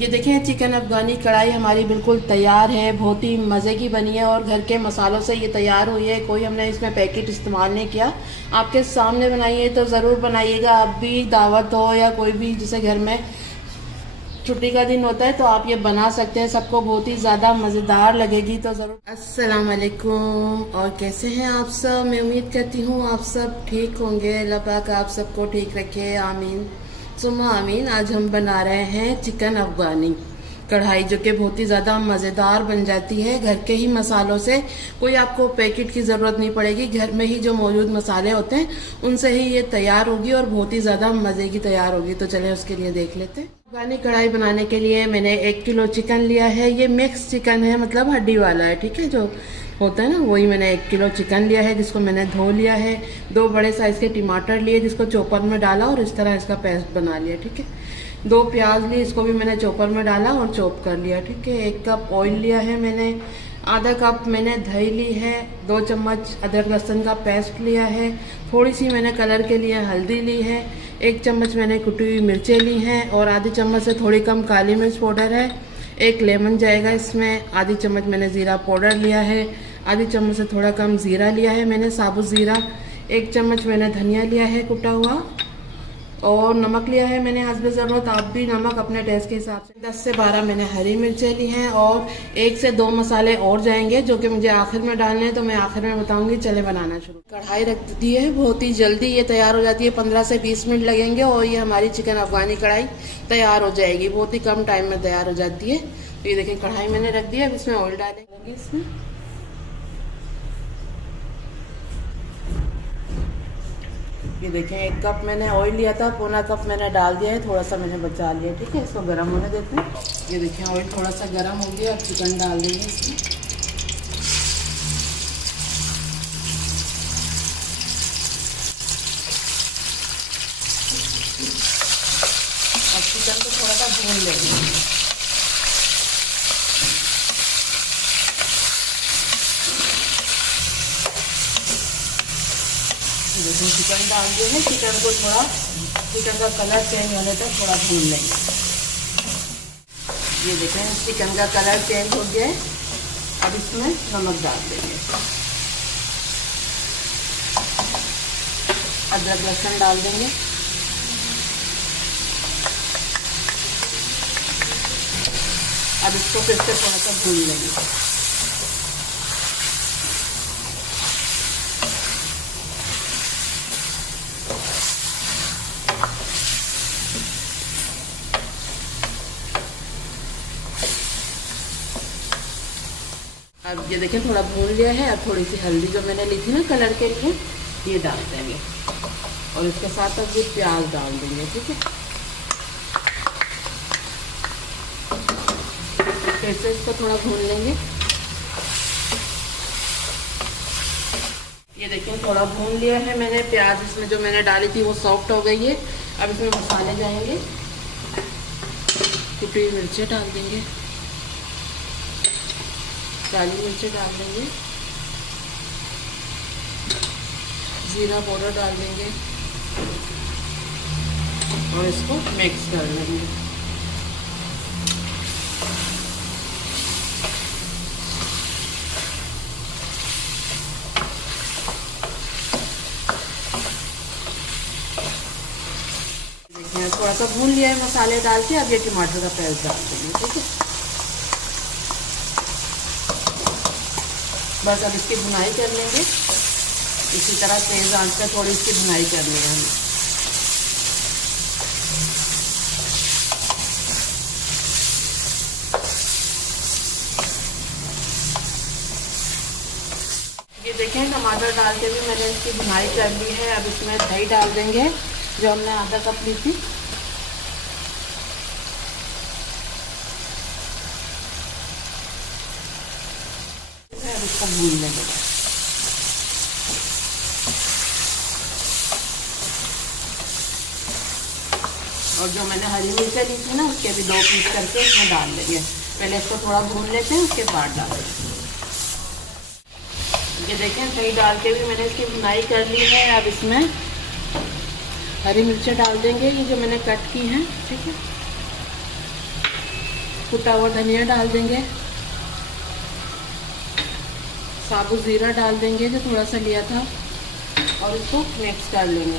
ये देखें चिकन अफगानी कढ़ाई हमारी बिल्कुल तैयार है, बहुत ही मज़े की बनी है और घर के मसालों से ये तैयार हुई है। कोई हमने इसमें पैकेट इस्तेमाल नहीं किया, आपके सामने बनाई है तो ज़रूर बनाइएगा। आप भी दावत हो या कोई भी जैसे घर में छुट्टी का दिन होता है तो आप ये बना सकते हैं, सबको बहुत ही ज़्यादा मज़ेदार लगेगी। तो ज़रूर। अस्सलाम वालेकुम, और कैसे हैं आप सब? मैं उम्मीद करती हूँ आप सब ठीक होंगे। अल्लाह पाक आप सबको ठीक रखे, आमीन सुम्मा आमीन। आज हम बना रहे हैं चिकन अफगानी कढ़ाई, जो कि बहुत ही ज़्यादा मज़ेदार बन जाती है घर के ही मसालों से। कोई आपको पैकेट की ज़रूरत नहीं पड़ेगी, घर में ही जो मौजूद मसाले होते हैं उनसे ही ये तैयार होगी और बहुत ही ज़्यादा मज़े की तैयार होगी। तो चलें उसके लिए देख लेते हैं। अफगानी कढ़ाई बनाने के लिए मैंने 1 किलो चिकन लिया है। ये मिक्स चिकन है, मतलब हड्डी वाला है, ठीक है, जो होता है ना, वही मैंने 1 किलो चिकन लिया है जिसको मैंने धो लिया है। 2 बड़े साइज़ के टमाटर लिए जिसको चॉपर में डाला और इस तरह इसका पेस्ट बना लिया, ठीक है। 2 प्याज लिए, इसको भी मैंने चॉपर में डाला और चॉप कर लिया, ठीक है। 1 कप ऑयल लिया है मैंने, आधा कप मैंने दही ली है, 2 चम्मच अदरक लहसुन का पेस्ट लिया है, थोड़ी सी मैंने कलर के लिए हल्दी ली है, 1 चम्मच मैंने कुटी हुई मिर्चें ली हैं और आधी चम्मच से थोड़ी कम काली मिर्च पाउडर है। 1 लेमन जाएगा इसमें। आधी चम्मच मैंने ज़ीरा पाउडर लिया है, आधी चम्मच से थोड़ा कम ज़ीरा लिया है मैंने, साबुत ज़ीरा। 1 चम्मच मैंने धनिया लिया है कुटा हुआ, और नमक लिया है मैंने हस्बे ज़रूरत, आप भी नमक अपने टेस्ट के हिसाब से। 10 से 12 मैंने हरी मिर्चें ली हैं और 1 से 2 मसाले और जाएंगे जो कि मुझे आखिर में डालने हैं, तो मैं आखिर में बताऊंगी। चले बनाना शुरू। कढ़ाई रख दी है, बहुत ही जल्दी ये तैयार हो जाती है, 15 से 20 मिनट लगेंगे और ये हमारी चिकन अफगानी कढ़ाई तैयार हो जाएगी, बहुत ही कम टाइम में तैयार हो जाती है। तो ये देखें कढ़ाई मैंने रख दी है, अब इसमें ऑयल डालेंगे। इसमें ये देखें 1 कप मैंने ऑयल लिया था, पौना कप मैंने डाल दिया है, थोड़ा सा मैंने बचा लिया, ठीक है। इसको गर्म होने देते हैं। ये देखें ऑयल थोड़ा सा गर्म हो गया, अब चिकन डाल देंगे इसमें। अब चिकन को थोड़ा सा भून लेंगे। देखो चिकन डाल दिए हैं, चिकन को थोड़ा, चिकन का कलर चेंज होने तक थोड़ा भून लेंगे। ये देखें चिकन का कलर चेंज हो गया है, अब इसमें नमक डाल देंगे, अदरक लहसुन डाल देंगे, अब इसको फिर से थोड़ा सा भून लेंगे। अब ये देखें थोड़ा भून लिया है। अब थोड़ी सी हल्दी जो मैंने ली थी ना कलर के लिए, ये डाल देंगे और इसके साथ अब ये प्याज डाल देंगे, ठीक है। फिर से इसको थोड़ा भून लेंगे। ये देखें थोड़ा भून लिया है मैंने, प्याज इसमें जो मैंने डाली थी वो सॉफ्ट हो गई है। अब इसमें मसाले जाएंगे, कुटी हुई मिर्चें डाल देंगे, काली मिर्चें डाल देंगे, जीरा पाउडर डाल देंगे और इसको मिक्स कर लेंगे। देखिए थोड़ा सा भून लिया है मसाले डाल के, अब ये टमाटर का पेस्ट डाल देंगे, ठीक है। बस अब इसकी भुनाई कर लेंगे, इसी तरह तेज़ आंच पे थोड़ी इसकी भुनाई करनी है हमें। ये देखें टमाटर डाल के भी मैंने इसकी भुनाई कर ली है। अब इसमें दही डाल देंगे जो हमने आधा कप ली थी। अब इसको भून लेंगे। और जो मैंने हरी मिर्चें ली थी ना, उसके भी 2 पीस करके इसमें डाल देंगे। पहले इसको थोड़ा भून लेते हैं, उसके बाद डालेंगे। ये देखें दही डाल के भी मैंने इसकी भुनाई कर ली है। अब इसमें हरी मिर्चें डाल देंगे, ये जो मैंने कट की हैं, ठीक है। कुटा हुआ धनिया डाल देंगे, साबुत ज़ीरा डाल देंगे जो थोड़ा सा लिया था, और इसको मिक्स कर लेंगे।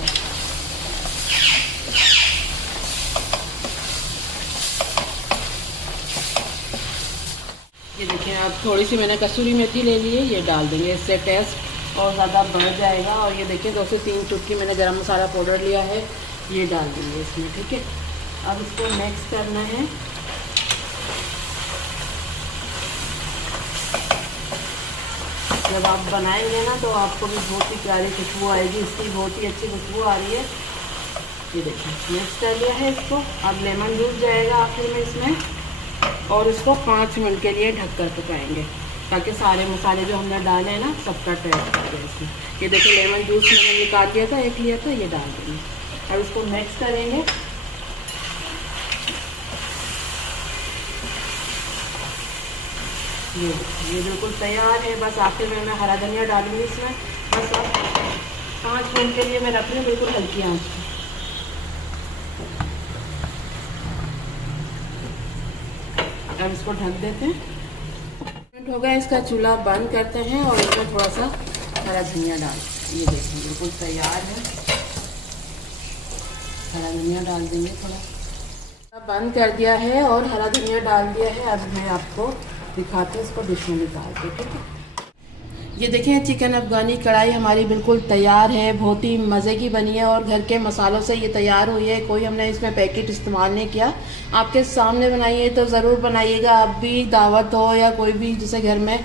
ये देखिए, अब थोड़ी सी मैंने कसूरी मेथी ले ली है, ये डाल देंगे, इससे टेस्ट और ज़्यादा बढ़ जाएगा। और ये देखिए 2 से 3 चुटकी मैंने गरम मसाला पाउडर लिया है, ये डाल देंगे इसमें। ठीक है, अब इसको मिक्स करना है। जब आप बनाएंगे ना तो आपको भी बहुत ही प्यारी खुशबू आएगी, इसकी बहुत ही अच्छी खुशबू आ रही है। ये देखिए मिक्स कर लिया है इसको। अब लेमन जूस जाएगा आखिर में इसमें, और इसको 5 मिनट के लिए ढक कर पकाएंगे ताकि सारे मसाले जो हमने डाले हैं ना सबका टेस्ट आ जाए इसमें। ये देखिए लेमन जूस मैंने निकाल दिया था, एक लिया था, ये डाल देंगे। अब इसको मिक्स करेंगे। ये बिल्कुल तैयार है। बस आखिर में मैं हरा धनिया डालूंगी इसमें। बस अब 5 मिनट के लिए मैं रख रही हूँ बिल्कुल हल्की आंच पे। अब इसको ढक देते हैं। मिनट हो गया, इसका चूल्हा बंद करते हैं और इसमें थोड़ा सा हरा धनिया डाल। ये देखिए बिल्कुल तैयार है। हरा धनिया डाल देंगे थोड़ा। बंद कर दिया है और हरा धनिया डाल दिया है। अब मैं आपको दिखाते हैं इसको डिश में निकाल के। ठीक है, ये देखें चिकन अफ़गानी कढ़ाई हमारी बिल्कुल तैयार है। बहुत ही मज़े की बनी है और घर के मसालों से ये तैयार हुई है। कोई हमने इसमें पैकेट इस्तेमाल नहीं किया। आपके सामने बनाई है तो ज़रूर बनाइएगा। आप भी दावत हो या कोई भी जैसे घर में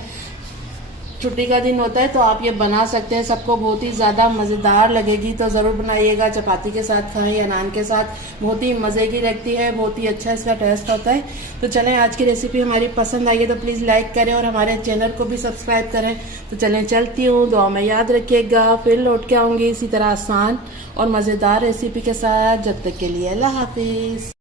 छुट्टी का दिन होता है तो आप ये बना सकते हैं। सबको बहुत ही ज़्यादा मज़ेदार लगेगी, तो ज़रूर बनाइएगा। चपाती के साथ खाएं या नान के साथ, बहुत ही मज़े की लगती है, बहुत ही अच्छा इसका टेस्ट होता है। तो चलें, आज की रेसिपी हमारी पसंद आई है तो प्लीज़ लाइक करें और हमारे चैनल को भी सब्सक्राइब करें। तो चलें, चलती हूँ, दुआ में याद रखिएगा। फिर लौट के आऊँगी इसी तरह आसान और मज़ेदार रेसिपी के साथ। जब तक के लिए अल्लाह हाफिज़।